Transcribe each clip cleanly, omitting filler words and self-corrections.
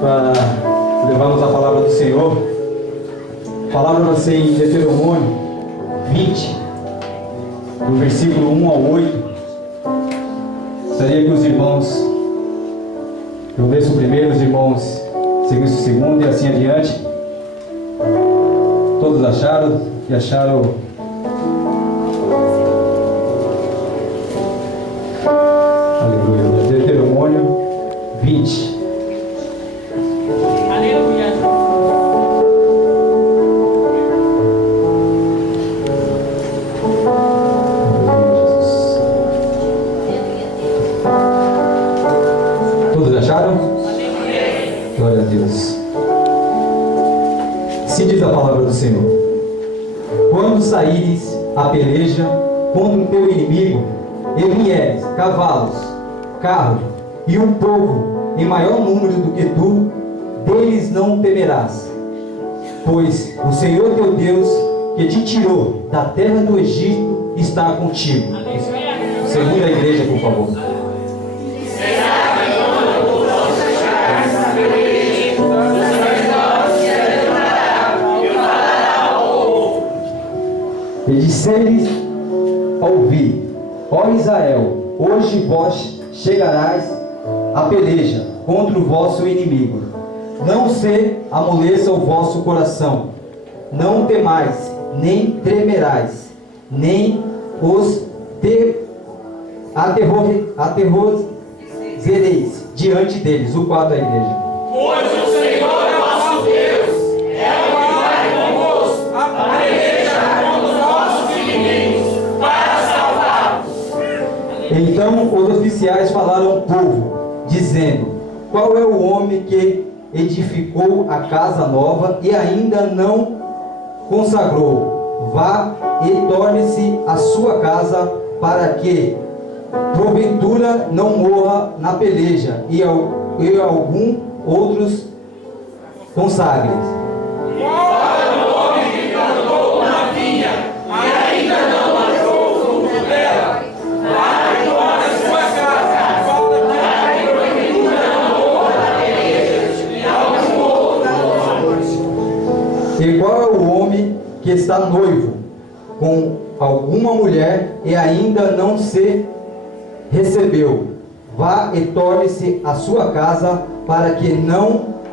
para levarmos a palavra do Senhor. A palavra vai ser em Deuteronômio 20, do versículo 1 ao 8. Gostaria que os irmãos, eu lesse o primeiro, os irmãos seguissem o segundo e assim adiante. Todos acharam e acharam. Aleluia. Deuteronômio 20. Aleluia. Todos acharam? Glória a Deus. Se diz a palavra do Senhor: quando saíres a peleja contra o teu inimigo, e vieres cavalos, carros e um povo em maior número do que tu, deles não temerás, pois o Senhor teu Deus, que te tirou da terra do Egito, está contigo. Segunda igreja, por favor. E disseres: ouvi, ó Israel, hoje vós chegarás a peleja contra o vosso inimigo. Não se amoleça o vosso coração, não temais, nem tremerais, nem os aterrorizereis diante deles. O quadro da igreja. Pois o Senhor é nosso Deus, é o que vai conosco a pelejar contra os nossos inimigos para salvá-los. Então os oficiais falaram ao povo, dizendo: qual é o homem que edificou a casa nova e ainda não consagrou? Vá e torne-se a sua casa, para que porventura não morra na peleja, e algum outros consagre. E qual é o homem que está noivo com alguma mulher e ainda não se recebeu? Vá e torne-se a sua casa, para que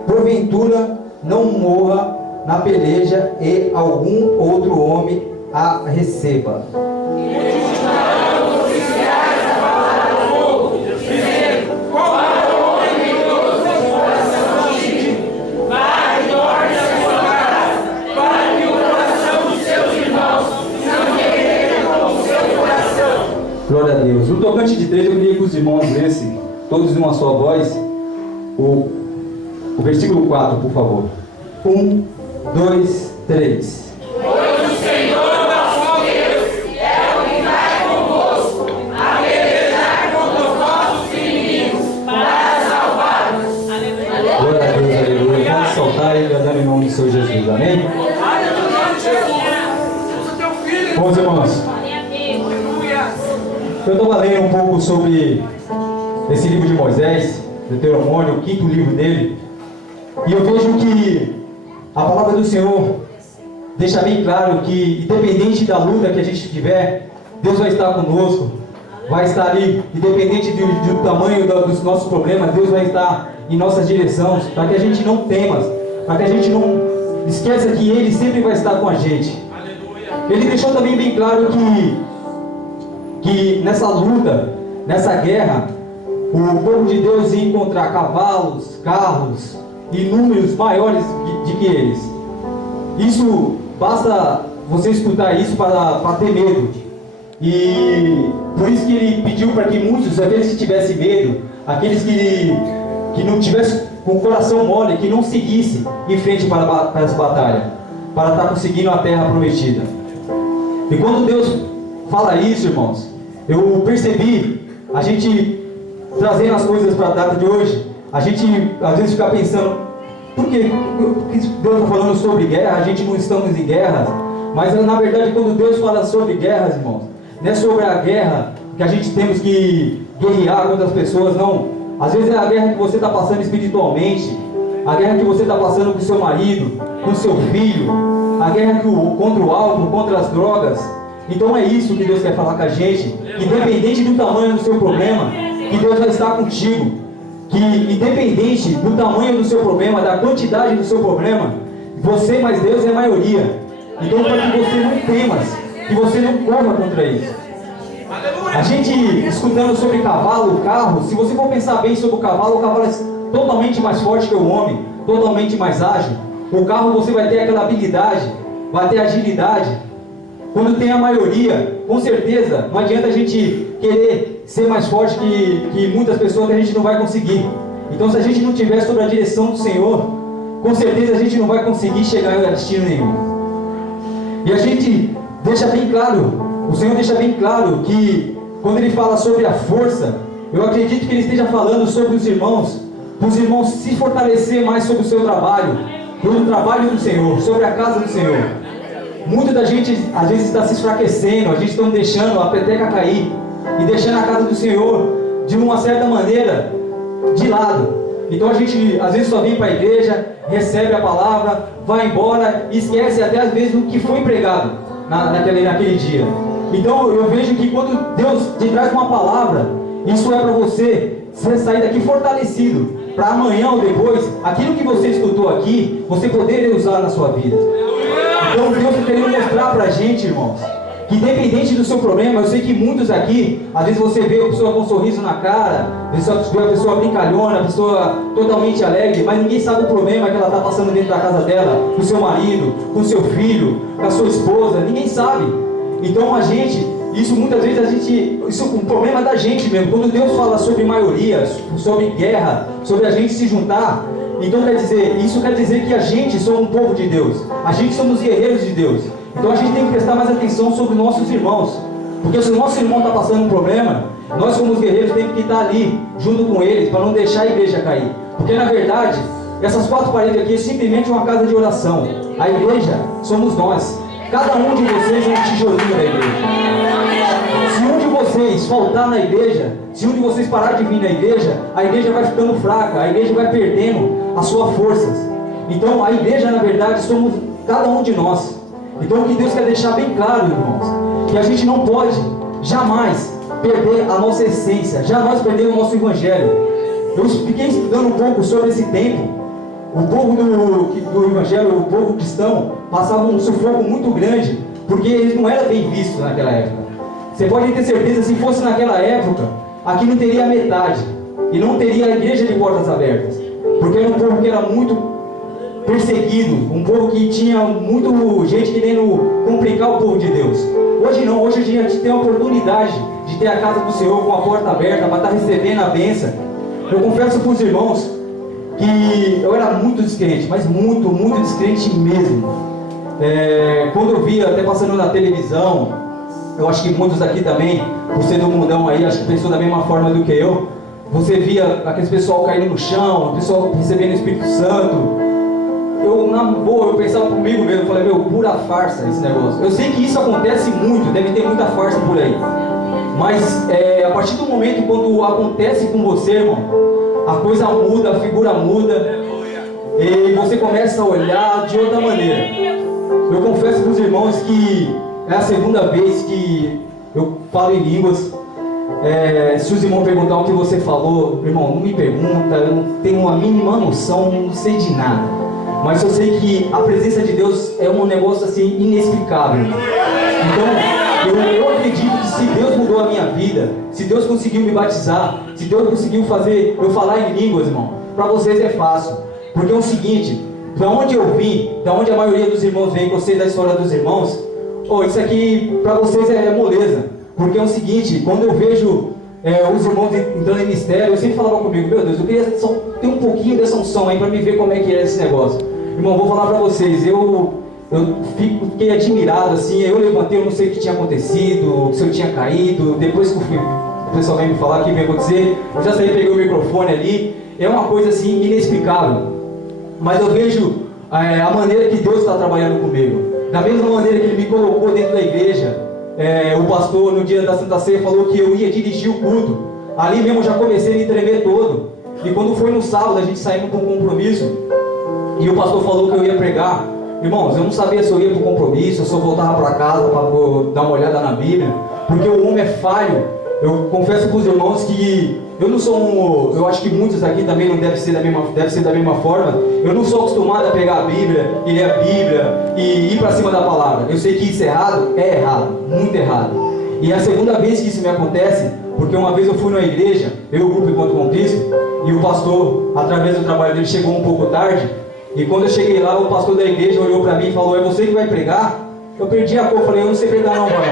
porventura não morra na peleja e algum outro homem a receba. Glória a Deus. No tocante de 3, eu queria que os irmãos lessem, todos em uma só voz, o versículo 4, por favor. 1, 2, 3. Pois o Senhor nosso Deus é o que vai convosco a pelejar contra os nossos inimigos para salvar-nos. Aleluia. Glória a Deus, aleluia. Vamos soltar e andar em nome do Senhor Jesus. Amém? Bom, irmãos, eu estava lendo um pouco sobre esse livro de Moisés, Deuteronômio, o 5º livro dele, e eu vejo que a palavra do Senhor deixa bem claro que, independente da luta que a gente tiver, Deus vai estar conosco, vai estar ali, independente do tamanho dos nossos problemas, Deus vai estar em nossas direções, para que a gente não tema, para que a gente não esqueça que Ele sempre vai estar com a gente. Ele deixou também bem claro que nessa luta, nessa guerra, o povo de Deus ia encontrar cavalos, carros e números maiores de que eles. Isso, basta você escutar isso para ter medo. E por isso que ele pediu para que muitos, aqueles que tivessem medo, aqueles que não tivessem com o coração mole, que não seguissem em frente para essa batalha, para estar conseguindo a terra prometida. E quando Deus fala isso, irmãos, eu percebi, a gente trazendo as coisas para a data de hoje, a gente às vezes fica pensando, por que Deus está falando sobre guerra? A gente não estamos em guerras, mas na verdade quando Deus fala sobre guerras, irmãos, não é sobre a guerra que a gente temos que guerrear contra as pessoas, não. Às vezes é a guerra que você está passando espiritualmente, a guerra que você está passando com o seu marido, com o seu filho, a guerra contra o álcool, contra as drogas. Então é isso que Deus quer falar com a gente. Independente do tamanho do seu problema, que Deus vai estar contigo. Que independente do tamanho do seu problema, da quantidade do seu problema, você mais Deus é a maioria. Então para que você não temas, que você não corra contra isso. A gente escutando sobre cavalo, carro, se você for pensar bem sobre o cavalo é totalmente mais forte que o homem, totalmente mais ágil. O carro você vai ter aquela habilidade, vai ter agilidade. Quando tem a maioria, com certeza, não adianta a gente querer ser mais forte que muitas pessoas, que a gente não vai conseguir. Então se a gente não tiver sob a direção do Senhor, com certeza a gente não vai conseguir chegar a destino nenhum. E a gente deixa bem claro, o Senhor deixa bem claro que quando Ele fala sobre a força, eu acredito que Ele esteja falando sobre os irmãos, para os irmãos se fortalecer mais sobre o seu trabalho, sobre o trabalho do Senhor, sobre a casa do Senhor. Muita da gente às vezes está se enfraquecendo, a gente está deixando a peteca cair e deixando a casa do Senhor de uma certa maneira de lado. Então a gente às vezes só vem para a igreja, recebe a palavra, vai embora e esquece até às vezes o que foi pregado naquele dia. Então eu vejo que quando Deus te traz uma palavra, isso é para você sair daqui fortalecido, para amanhã ou depois, aquilo que você escutou aqui, você poder usar na sua vida. Então Deus está querendo mostrar para a gente, irmãos, que independente do seu problema, eu sei que muitos aqui, às vezes você vê a pessoa com um sorriso na cara, vê a pessoa brincalhona, a pessoa totalmente alegre, mas ninguém sabe o problema que ela está passando dentro da casa dela, com o seu marido, com o seu filho, com a sua esposa, ninguém sabe. Então isso muitas vezes isso é um problema da gente mesmo. Quando Deus fala sobre maioria, sobre guerra, sobre a gente se juntar, então isso quer dizer que a gente somos um povo de Deus, a gente somos guerreiros de Deus. Então a gente tem que prestar mais atenção sobre nossos irmãos, porque se o nosso irmão está passando um problema, nós como os guerreiros temos que estar ali, junto com eles, para não deixar a igreja cair. Porque na verdade, essas 4 paredes aqui é simplesmente uma casa de oração. A igreja somos nós. Cada um de vocês é um tijolinho da igreja. Se um de vocês faltar na igreja, se um de vocês parar de vir na igreja, a igreja vai ficando fraca, a igreja vai perdendo as suas forças. Então a igreja na verdade somos cada um de nós. Então o que Deus quer deixar bem claro, irmãos, que a gente não pode jamais perder a nossa essência, jamais perder o nosso evangelho. Eu fiquei estudando um pouco sobre esse tempo. O povo do evangelho, o povo cristão, passava um sufoco muito grande, porque eles não eram bem vistos naquela época. Você pode ter certeza, se fosse naquela época, aqui não teria a metade, e não teria a igreja de portas abertas, porque era um povo que era muito perseguido, um povo que tinha muito gente querendo complicar o povo de Deus. Hoje não, hoje a gente tem a oportunidade de ter a casa do Senhor com a porta aberta, para estar recebendo a bênção. Eu confesso para os irmãos que eu era muito descrente, mas muito, muito descrente mesmo. Quando eu via, até passando na televisão, eu acho que muitos aqui também, por ser do mundão aí, acho que pensou da mesma forma do que eu. Você via aqueles pessoal caindo no chão, o pessoal recebendo o Espírito Santo. Eu pensava comigo mesmo, eu falei, pura farsa esse negócio. Eu sei que isso acontece muito, deve ter muita farsa por aí. Mas a partir do momento quando acontece com você, irmão, a coisa muda, a figura muda, e você começa a olhar de outra maneira. Eu confesso para os irmãos que é a segunda vez que eu falo em línguas. Se os irmãos perguntar o que você falou, irmão, não me pergunta, eu não tenho a mínima noção, não sei de nada. Mas eu sei que a presença de Deus é um negócio assim inexplicável. Então, eu acredito que se Deus mudou a minha vida, se Deus conseguiu me batizar, se Deus conseguiu fazer eu falar em línguas, irmão, para vocês é fácil. Porque é o seguinte, da onde eu vim, da onde a maioria dos irmãos vem, que eu sei da história dos irmãos, isso aqui para vocês é moleza. Porque é o seguinte, quando eu vejo os irmãos entrando em mistério, eu sempre falava comigo, meu Deus, eu queria só ter um pouquinho dessa unção aí para me ver como é que é esse negócio. Irmão, vou falar para vocês, eu fiquei admirado, assim, eu levantei, eu não sei o que tinha acontecido, se eu tinha caído, depois que o pessoal veio me falar o que ia acontecer, eu já saí, peguei o microfone ali, é uma coisa assim inexplicável, mas eu vejo a maneira que Deus está trabalhando comigo, da mesma maneira que Ele me colocou dentro da igreja. O pastor no dia da Santa Ceia falou que eu ia dirigir o culto, ali mesmo eu já comecei a me tremer todo, e quando foi no sábado, a gente saindo com um compromisso, E o pastor falou que eu ia pregar. Irmãos, eu não sabia se eu ia para o compromisso, se eu voltava para casa para dar uma olhada na Bíblia, porque o homem é falho. Eu confesso para os irmãos que eu não sou eu acho que muitos aqui também não deve ser da mesma forma. Eu não sou acostumado a pegar a Bíblia e ler a Bíblia e ir para cima da palavra. Eu sei que isso é errado, muito errado. E é a segunda vez que isso me acontece, porque uma vez eu fui numa igreja, eu e o grupo Encontro com Cristo, e o pastor, através do trabalho dele, chegou um pouco tarde. E quando eu cheguei lá, o pastor da igreja olhou para mim e falou: é você que vai pregar? Eu perdi a cor, falei: eu não sei pregar não, mano.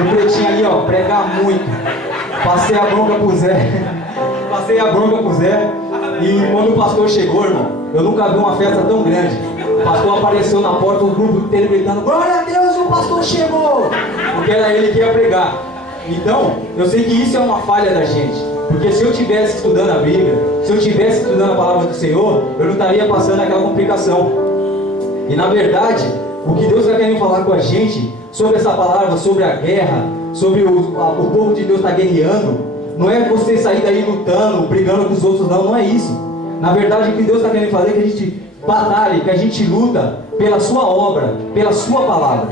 O pretinho ali, ó, pregar muito. Passei a bronca pro Zé. E quando o pastor chegou, irmão, eu nunca vi uma festa tão grande. O pastor apareceu na porta, o grupo inteiro gritando: glória a Deus, o pastor chegou! Porque era ele que ia pregar. Então, eu sei que isso é uma falha da gente. Porque se eu estivesse estudando a Bíblia, se eu estivesse estudando a palavra do Senhor, eu não estaria passando aquela complicação. E na verdade, o que Deus está querendo falar com a gente sobre essa palavra, sobre a guerra, sobre o povo de Deus está guerreando, não é você sair daí lutando, brigando com os outros, não é isso. Na verdade, o que Deus está querendo fazer é que a gente batalhe, que a gente luta pela sua obra, pela sua palavra.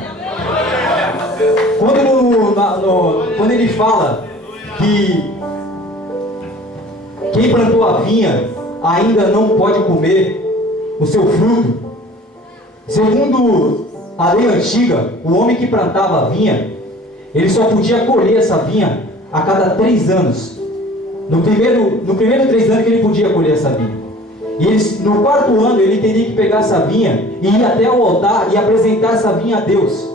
Quando ele fala que quem plantou a vinha ainda não pode comer o seu fruto, segundo a lei antiga, o homem que plantava a vinha, ele só podia colher essa vinha a cada 3 anos. No primeiro 3 anos que ele podia colher essa vinha. E no 4º ano ele teria que pegar essa vinha e ir até o altar e apresentar essa vinha a Deus,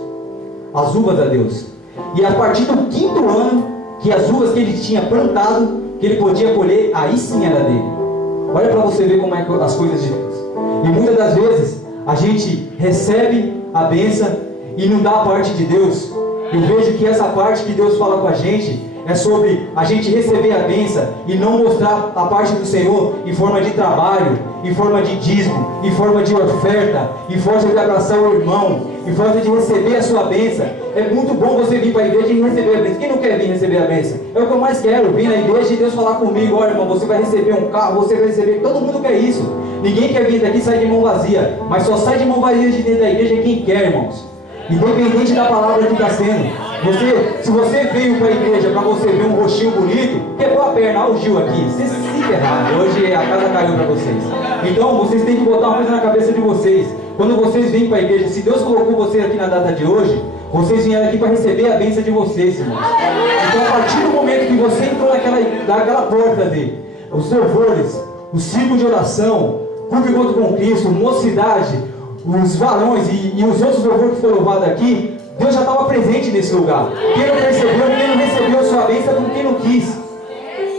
as uvas a Deus. E a partir do 5º ano, que as uvas que ele tinha plantado, que ele podia colher, aí sim era dele. Olha para você ver como é as coisas de Deus. E muitas das vezes a gente recebe a bênção e não dá a parte de Deus. Eu vejo que essa parte que Deus fala com a gente é sobre a gente receber a bênção e não mostrar a parte do Senhor em forma de trabalho, em forma de dízimo, em forma de oferta, em forma de abraçar o irmão, em forma de receber a sua bênção. É muito bom você vir para a igreja e receber a bênção. Quem não quer vir receber a bênção? É o que eu mais quero, vir na igreja e Deus falar comigo: olha, irmão, você vai receber um carro, você vai receber. Todo mundo quer isso. Ninguém quer vir daqui e sair de mão vazia, mas só sai de mão vazia de dentro da igreja quem quer, irmãos. Independente da palavra que está sendo. Se você veio para a igreja para você ver um rostinho bonito, quebrou a perna, olha o Gil aqui, vocês se ferraram, hoje a casa caiu para vocês. Então vocês têm que botar uma coisa na cabeça de vocês. Quando vocês vêm para a igreja, se Deus colocou vocês aqui na data de hoje, vocês vieram aqui para receber a bênção de vocês, irmãos. Então a partir do momento que você entrou naquela porta ali, os louvores, o ciclo de oração, culto encontro com Cristo, mocidade, os varões e os outros louvores que foram louvados aqui, Deus já estava presente nesse lugar. Quem não percebeu, quem não recebeu a sua bênção, como quem não quis.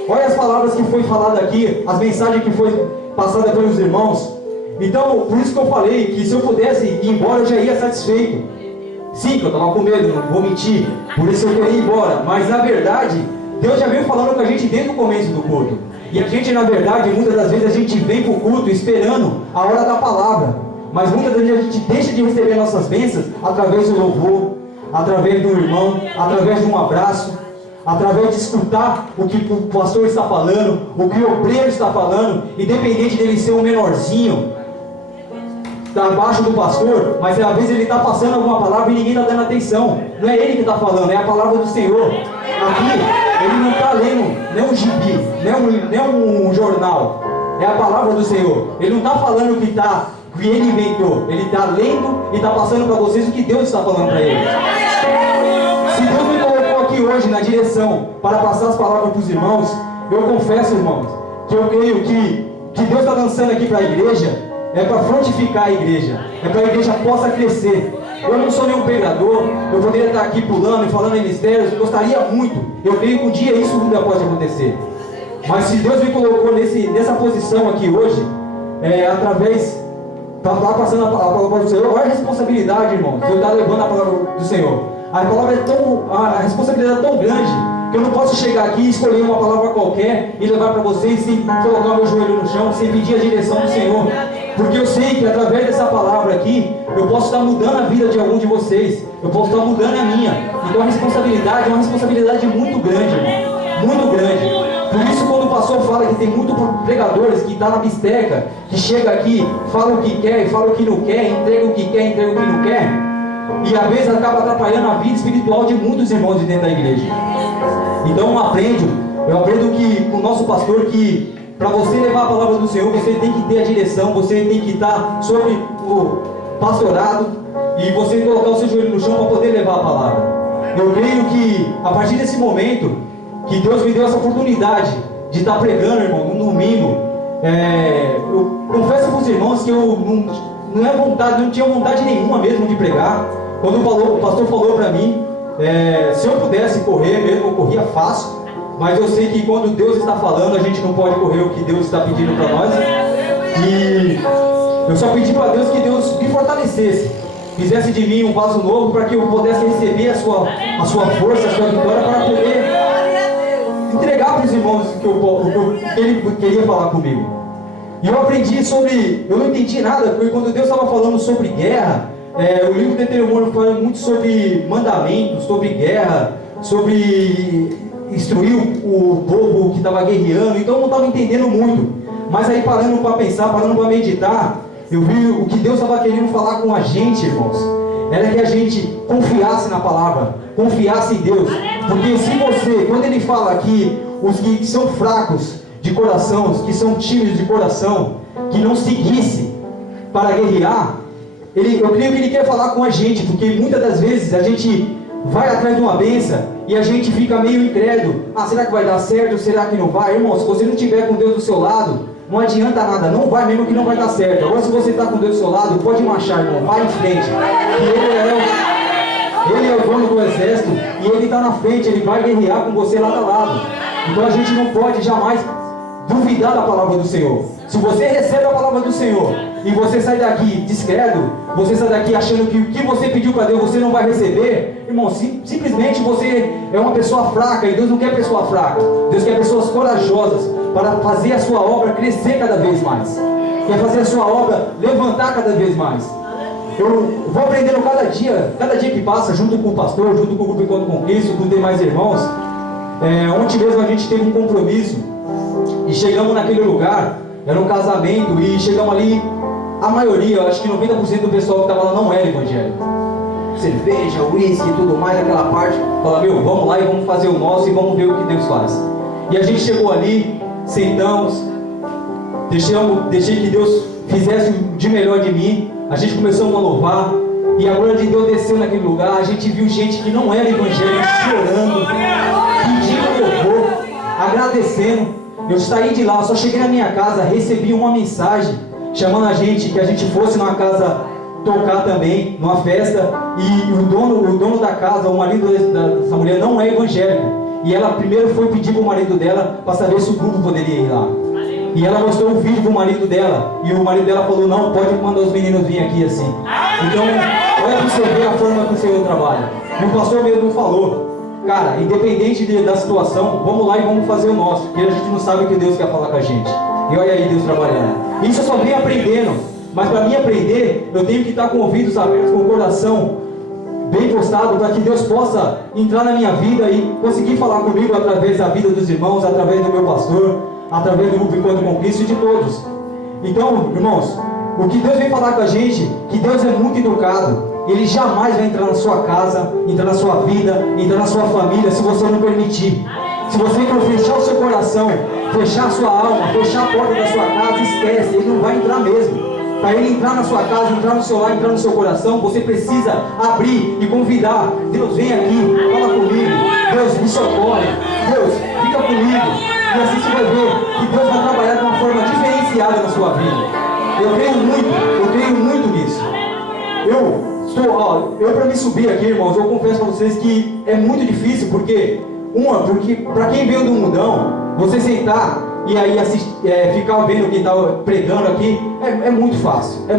Olha as palavras que foi falada aqui, as mensagens que foi passada pelos irmãos. Então, por isso que eu falei que se eu pudesse ir embora, eu já ia satisfeito. Sim, que eu estava com medo, não vou mentir, por isso eu queria ir embora. Mas na verdade, Deus já veio falando com a gente desde o começo do culto. E a gente, na verdade, muitas das vezes a gente vem para o culto esperando a hora da palavra. Mas muitas vezes a gente deixa de receber nossas bênçãos através do louvor, através do irmão, através de um abraço, através de escutar o que o pastor está falando, o que o obreiro está falando, independente dele ser um menorzinho, está abaixo do pastor, mas às vezes ele está passando alguma palavra e ninguém está dando atenção. Não é ele que está falando, é a palavra do Senhor. Aqui, ele não está lendo nem um gibi, nem um jornal, é a palavra do Senhor. Ele não está falando o que ele inventou, ele está lendo e está passando para vocês o que Deus está falando para ele. Se Deus me colocou aqui hoje na direção para passar as palavras para os irmãos, eu confesso, irmãos, que eu creio que Deus está lançando aqui para a igreja é para frutificar a igreja, é para a igreja possa crescer. Eu não sou nenhum pregador, eu poderia estar aqui pulando e falando em mistérios, gostaria muito, eu creio que um dia isso ainda pode acontecer. Mas se Deus me colocou nessa posição aqui hoje, através, está passando a palavra do Senhor, olha a responsabilidade, irmão, de eu estar levando a palavra do Senhor. A responsabilidade é tão grande, que eu não posso chegar aqui e escolher uma palavra qualquer e levar para vocês sem colocar meu joelho no chão, sem pedir a direção do Senhor. Porque eu sei que através dessa palavra aqui, eu posso estar mudando a vida de algum de vocês, eu posso estar mudando a minha. Então a responsabilidade é uma responsabilidade muito grande, irmão, muito grande. Por isso quando o pastor fala que tem muitos pregadores que estão na bisteca, que chega aqui, fala o que quer, fala o que não quer, entrega o que quer, entrega o que não quer, e às vezes acaba atrapalhando a vida espiritual de muitos irmãos de dentro da igreja. Então eu aprendo que com o nosso pastor que para você levar a palavra do Senhor, você tem que ter a direção, você tem que estar sobre o pastorado e você colocar o seu joelho no chão para poder levar a palavra. Eu creio que a partir desse momento que Deus me deu essa oportunidade de estar pregando, irmão, no domingo, eu confesso para os irmãos que eu não tinha vontade nenhuma mesmo de pregar. Quando o pastor falou para mim, se eu pudesse correr mesmo, eu corria fácil. Mas eu sei que quando Deus está falando, a gente não pode correr o que Deus está pedindo para nós. E eu só pedi para Deus que Deus me fortalecesse, fizesse de mim um vaso novo para que eu pudesse receber a sua força, a sua vitória, para poder entregar para os irmãos o que Ele queria falar comigo. E eu aprendi sobre, eu não entendi nada, porque quando Deus estava falando sobre guerra, o livro de Deuteronômio fala muito sobre mandamentos, sobre guerra, sobre instruir o povo que estava guerreando, então eu não estava entendendo muito. Mas aí parando para pensar, parando para meditar, eu vi o que Deus estava querendo falar com a gente, irmãos. Era que a gente confiasse na palavra, confiasse em Deus. Porque se você, quando Ele fala aqui, os que são fracos de coração, os que são tímidos de coração, que não seguissem para guerrear, eu creio que Ele quer falar com a gente, porque muitas das vezes a gente vai atrás de uma bênção e a gente fica meio incrédulo. Será que vai dar certo? Será que não vai? Irmão, se você não estiver com Deus do seu lado, não adianta nada, não vai mesmo que não vai dar certo. Agora se você está com Deus do seu lado, pode marchar, irmão, vai em frente. Ele é o dono do exército e Ele está na frente, Ele vai guerrear com você lado a lado. Então a gente não pode jamais duvidar da palavra do Senhor. Se você recebe a palavra do Senhor e você sai daqui discreto, você sai daqui achando que o que você pediu para Deus você não vai receber, irmão, simplesmente você é uma pessoa fraca, e Deus não quer pessoa fraca. Deus quer pessoas corajosas para fazer a sua obra crescer cada vez mais, quer fazer a sua obra levantar cada vez mais. Eu vou aprendendo cada dia que passa, junto com o pastor, junto com o grupo Encontro com Cristo, com os demais irmãos. Ontem mesmo a gente teve um compromisso e chegamos naquele lugar, era um casamento, e chegamos ali, a maioria, acho que 90% do pessoal que estava lá não era evangélico. Cerveja, uísque e tudo mais, aquela parte, fala, vamos lá e vamos fazer o nosso e vamos ver o que Deus faz. E a gente chegou ali, sentamos, deixei que Deus fizesse o de melhor de mim, a gente começou a louvar, e a glória de Deus desceu naquele lugar, a gente viu gente que não era evangélica chorando, pedindo louvor, agradecendo. Eu saí de lá, só cheguei na minha casa, recebi uma mensagem chamando a gente, que a gente fosse numa casa tocar também, numa festa, e o dono da casa, o marido dessa mulher não é evangélico, e ela primeiro foi pedir para o marido dela para saber se o grupo poderia ir lá, e ela mostrou o vídeo para o marido dela, e o marido dela falou, não, pode mandar os meninos vir aqui assim. Então, olha para você ver a forma que o Senhor trabalha. E o pastor mesmo falou, cara, independente da situação, vamos lá e vamos fazer o nosso, porque a gente não sabe o que Deus quer falar com a gente. E olha aí Deus trabalhando. Isso eu só venho aprendendo, mas para mim aprender, eu tenho que estar com ouvidos abertos, com o coração bem postado, para que Deus possa entrar na minha vida e conseguir falar comigo através da vida dos irmãos, através do meu pastor, através do grupo Encontro com Cristo e de todos. Então, irmãos, o que Deus vem falar com a gente, que Deus é muito educado. Ele jamais vai entrar na sua casa, entrar na sua vida, entrar na sua família, se você não permitir. Se você não fechar o seu coração, fechar a sua alma, fechar a porta da sua casa, esquece, Ele não vai entrar mesmo. Para Ele entrar na sua casa, entrar no seu lar, entrar no seu coração, você precisa abrir e convidar. Deus, vem aqui, fala comigo. Deus, me socorre. Deus, fica comigo. E assim você vai ver que Deus vai trabalhar de uma forma diferenciada na sua vida. Eu creio muito nisso. Eu para me subir aqui, irmãos, eu confesso para vocês que é muito difícil, porque para quem veio do mundão, você sentar e aí ficar vendo quem está pregando aqui, é muito fácil, E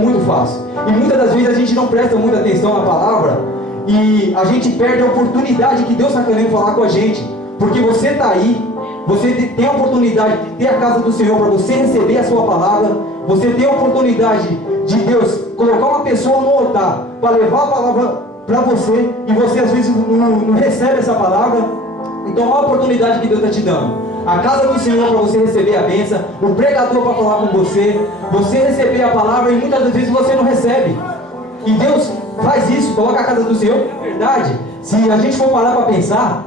muitas das vezes a gente não presta muita atenção na palavra, e a gente perde a oportunidade que Deus está querendo falar com a gente, porque você está aí, você tem a oportunidade de ter a casa do Senhor para você receber a sua palavra, você tem a oportunidade de Deus colocar uma pessoa no altar para levar a palavra para você, e você às vezes não recebe essa palavra. Então olha a oportunidade que Deus está te dando. A casa do Senhor para você receber a bênção, o pregador para falar com você, você receber a palavra e muitas das vezes você não recebe. E Deus faz isso, coloca a casa do Senhor. É verdade, se a gente for parar para pensar,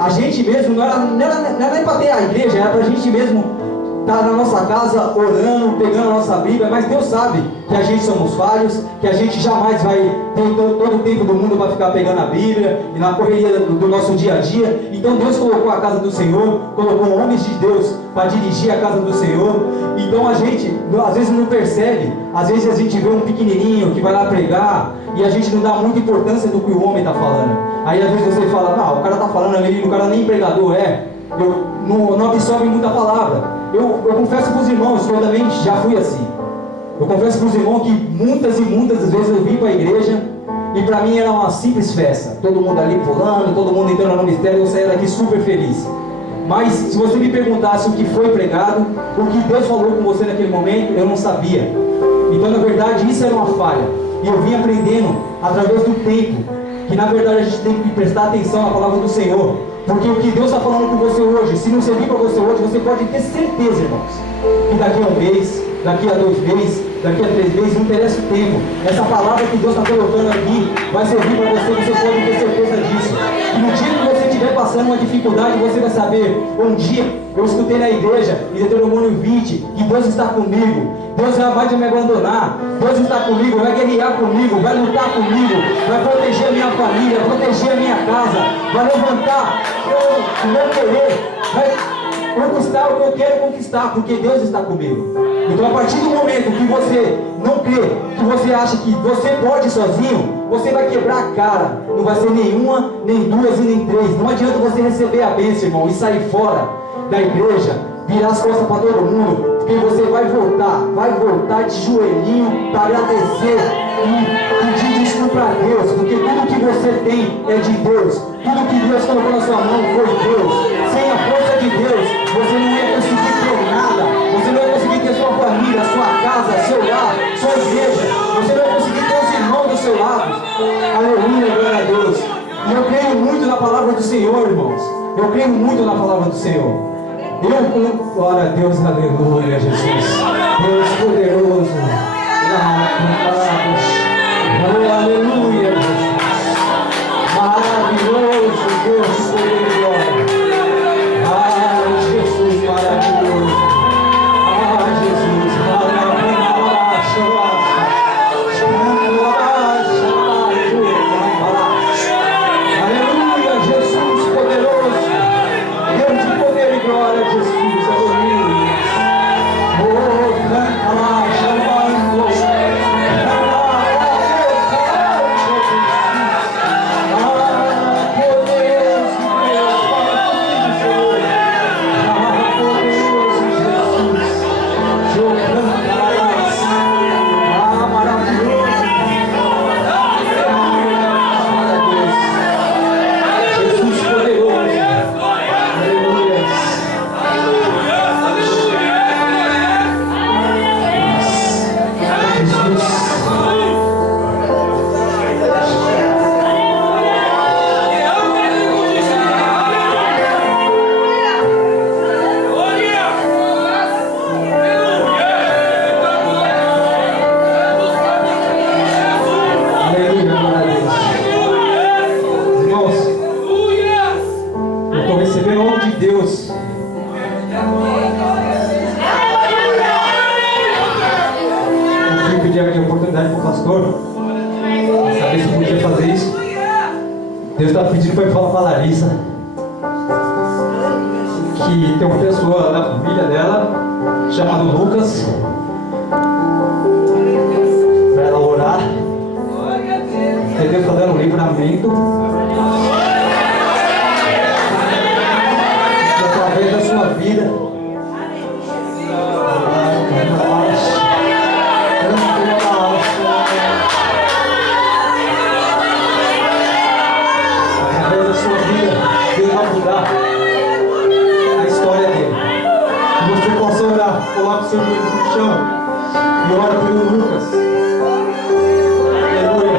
a gente mesmo, não era nem para ter a igreja, era para a gente mesmo estar na nossa casa orando, pegando a nossa Bíblia, mas Deus sabe que a gente somos falhos, que a gente jamais vai ter todo o tempo do mundo para ficar pegando a Bíblia e na correria do nosso dia a dia. Então Deus colocou a casa do Senhor, colocou homens de Deus para dirigir a casa do Senhor. Então a gente às vezes não percebe, às vezes a gente vê um pequenininho que vai lá pregar e a gente não dá muita importância do que o homem está falando. Aí às vezes você fala, o cara está falando ali, o cara nem pregador não absorve muita palavra. Eu confesso para os irmãos que eu também já fui assim. Eu confesso para os irmãos que muitas e muitas vezes eu vim para a igreja e para mim era uma simples festa. Todo mundo ali pulando, todo mundo entrando no mistério, eu saía daqui super feliz. Mas se você me perguntasse o que foi pregado, o que Deus falou com você naquele momento, eu não sabia. Então na verdade isso era uma falha. E eu vim aprendendo através do tempo que na verdade a gente tem que prestar atenção na palavra do Senhor. Porque o que Deus está falando com você hoje, se não servir para você hoje, você pode ter certeza, irmãos, que daqui a um mês, daqui a 2 meses, daqui a 3 meses, não interessa o tempo, essa palavra que Deus está colocando aqui vai servir para você, você pode ter certeza disso. E no dia que você estiver passando uma dificuldade, você vai saber, um dia eu escutei na igreja, em Deuteronômio 20, que Deus está comigo, Deus jamais vai me abandonar, Deus está comigo, vai guerrear comigo, vai lutar comigo, vai proteger a minha família, proteger a minha casa, vai levantar o meu querer, vai conquistar o que eu quero conquistar, porque Deus está comigo. Então a partir do momento que você não crê, que você acha que você pode sozinho, você vai quebrar a cara, não vai ser nenhuma, nem duas e nem três. Não adianta você receber a bênção, irmão, e sair fora da igreja, virar as costas para todo mundo, porque você vai voltar de joelhinho para agradecer e pedir desculpa a Deus, porque tudo que você tem é de Deus, tudo que Deus colocou na sua mão foi Deus. Sem a força de Deus, você não ia conseguir ter nada, você não ia conseguir ter sua família, sua casa, seu lar, sua igreja, você não ia conseguir ter os irmãos do seu lado. Aleluia, glória a Deus. E eu creio muito na palavra do Senhor, irmãos, eu creio muito na palavra do Senhor. Glória a Deus, aleluia, Jesus. Deus poderoso. Aleluia, Jesus. Maravilhoso, Deus poderoso. Jesus, maravilhoso. Jesus, aleluia, Jesus poderoso. Deus de poder e glória, Jesus, aleluia. Oh, canta lá, chamando. Deus está pedindo para eu falar para a Larissa que tem uma pessoa da família dela chamada Lucas para ela orar, que Deus está dando um livramento através da sua vida. Coloque o seu joelho no chão e ora pelo Lucas. Aleluia.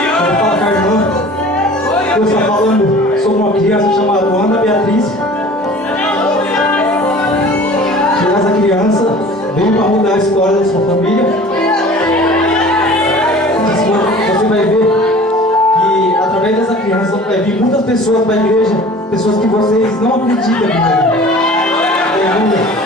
Quero falar com a irmã. Deus está falando sobre uma criança chamada Ana Beatriz. outras pessoas para a igreja, pessoas que vocês não acreditam que vão. Aleluia.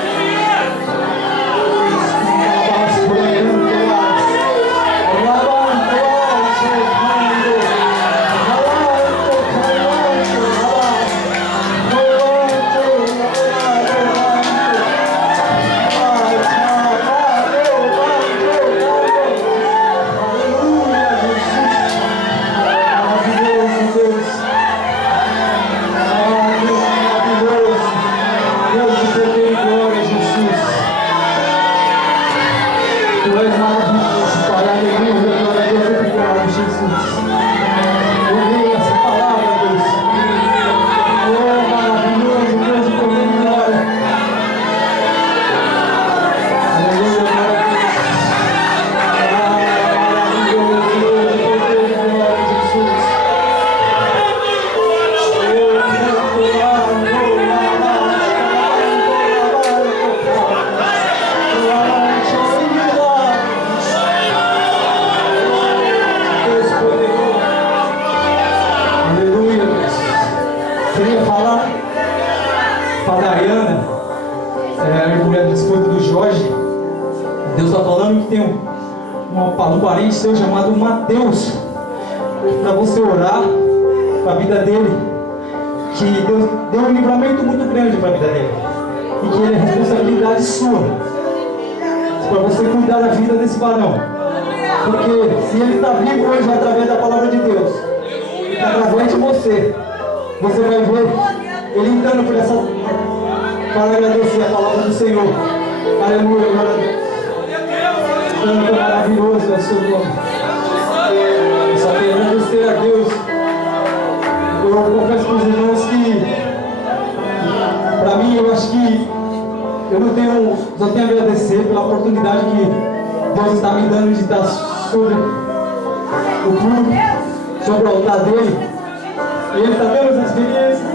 Um parente seu chamado Mateus, para você orar para a vida dele, que Deus deu um livramento muito grande para a vida dele, e que ele é responsabilidade sua, para você cuidar da vida desse varão, porque se ele está vivo hoje através da palavra de Deus, através de você vai ver ele entrando por essa, para agradecer a palavra do Senhor. Aleluia, glória a Deus. Santo, maravilhoso é o seu nome. Eu só tenho a agradecer a Deus. Eu confesso para os irmãos que, para mim, eu acho que eu não tenho, só tenho a agradecer pela oportunidade que Deus está me dando de estar sobre o culto, sobre o altar dele. E ele está dando essa experiência.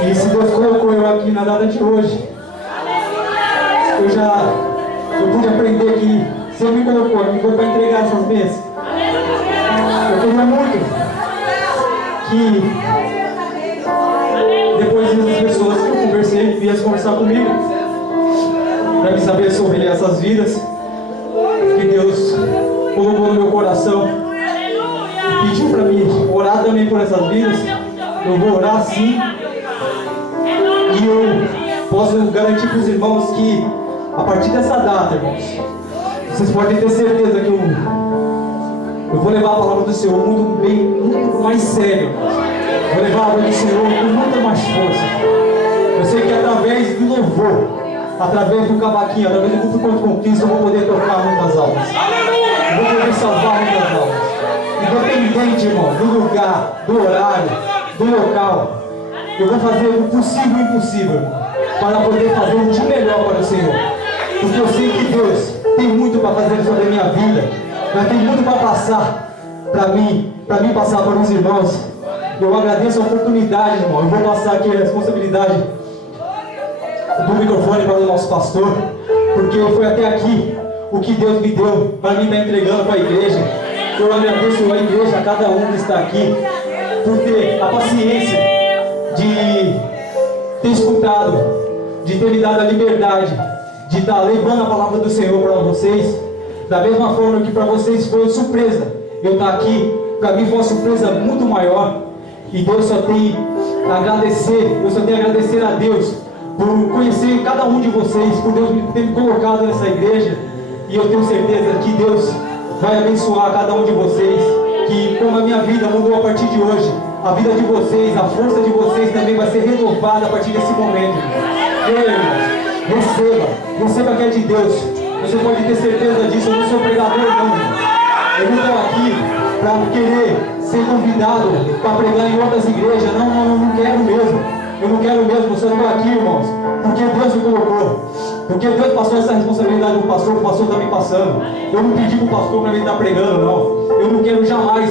E se Deus colocou eu aqui na data de hoje, eu pude aprender que se Ele me colocou aqui foi para entregar essas bênçãos. Eu queria muito que depois das pessoas que eu conversei viessem conversar comigo para me saber sobre essas vidas que Deus colocou no meu coração e pediu para mim orar também por essas vidas. Eu vou orar sim. E eu posso garantir para os irmãos que, a partir dessa data, irmãos, vocês podem ter certeza que eu vou levar a palavra do Senhor muito mais sério. Vou levar a palavra do Senhor com muita mais força. Eu sei que através do louvor, através do cavaquinho, através do culto com Cristo, eu vou poder tocar muitas almas. Eu vou poder salvar muitas almas. Independente, irmão, do lugar, do horário, do local. Eu vou fazer o possível e o impossível, irmão, para poder fazer o de melhor para o Senhor. Porque eu sei que Deus tem muito para fazer sobre a minha vida, mas tem muito para passar para mim passar para os irmãos. Eu agradeço a oportunidade, irmão. Eu vou passar aqui a responsabilidade do microfone para o nosso pastor, porque foi até aqui o que Deus me deu para mim estar entregando para a igreja. Eu agradeço a igreja, a cada um que está aqui, por ter a paciência de ter escutado, de ter me dado a liberdade de estar levando a palavra do Senhor para vocês, da mesma forma que para vocês foi surpresa eu estar aqui. Para mim foi uma surpresa muito maior, e Deus só tem a agradecer, eu só tenho a agradecer a Deus por conhecer cada um de vocês, por Deus ter me colocado nessa igreja, e eu tenho certeza que Deus vai abençoar cada um de vocês, que como a minha vida mudou a partir de hoje, a vida de vocês, a força de vocês também vai ser renovada a partir desse momento. Receba que é de Deus. Você pode ter certeza disso. Eu não sou pregador, não. Eu não estou aqui para querer ser convidado para pregar em outras igrejas. Não, eu não quero mesmo. Eu não quero mesmo. Eu só estou aqui, irmãos, porque Deus me colocou. Porque Deus passou essa responsabilidade para o pastor está me passando. Eu não pedi para o pastor para me estar pregando, não. Eu não quero jamais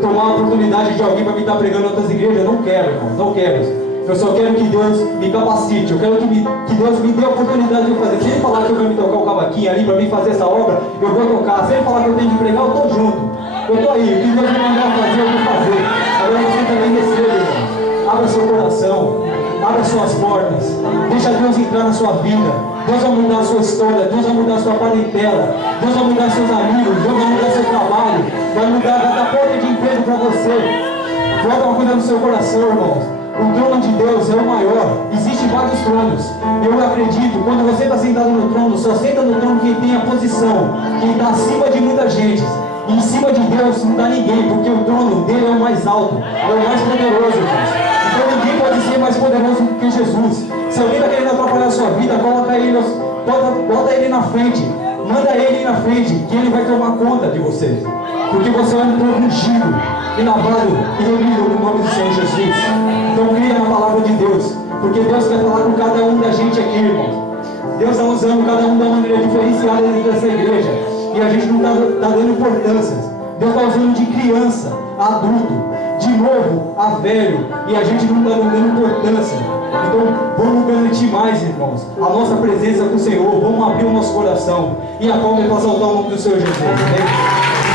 tomar a oportunidade de alguém para me estar pregando em outras igrejas. Eu não quero, irmãos, não quero. Eu só quero que Deus me capacite. Eu quero que Deus me dê a oportunidade de fazer. Se Ele falar que eu quero me tocar o cavaquinho ali para mim fazer essa obra, eu vou tocar. Se Ele falar que eu tenho que pregar, eu estou junto. Eu estou aí. O que Deus me mandar fazer, eu vou fazer. Agora você também recebe, irmão. Abra seu coração. Abra suas portas. Deixa Deus entrar na sua vida. Deus vai mudar a sua história. Deus vai mudar a sua parentela. Deus vai mudar seus amigos. Deus vai mudar seu trabalho. Vai mudar a porta de emprego para você. Volta uma coisa no seu coração, irmãos. O trono de Deus é o maior. Existem vários tronos. Eu acredito, quando você está sentado no trono, só senta no trono quem tem a posição, quem está acima de muita gente. E em cima de Deus não está ninguém, porque o trono dele é o mais alto, é o mais poderoso, irmãos. Então ninguém pode ser mais poderoso do que Jesus. Se alguém está querendo atrapalhar a sua vida, bota ele na frente. Manda ele ir na frente, que ele vai tomar conta de vocês. Porque você é um povo ungido e lavado e remido no nome do Senhor Jesus. Então creia na palavra de Deus, porque Deus quer falar com cada um da gente aqui, irmãos. Deus está usando cada um da maneira diferenciada dentro dessa igreja, e a gente não está dando importância. Deus está usando de criança a adulto, de novo a velho, e a gente não está dando importância. Então vamos garantir mais, irmãos, a nossa presença com o Senhor. Vamos abrir o nosso coração e a palma para exaltar o nome do Senhor Jesus. Amém?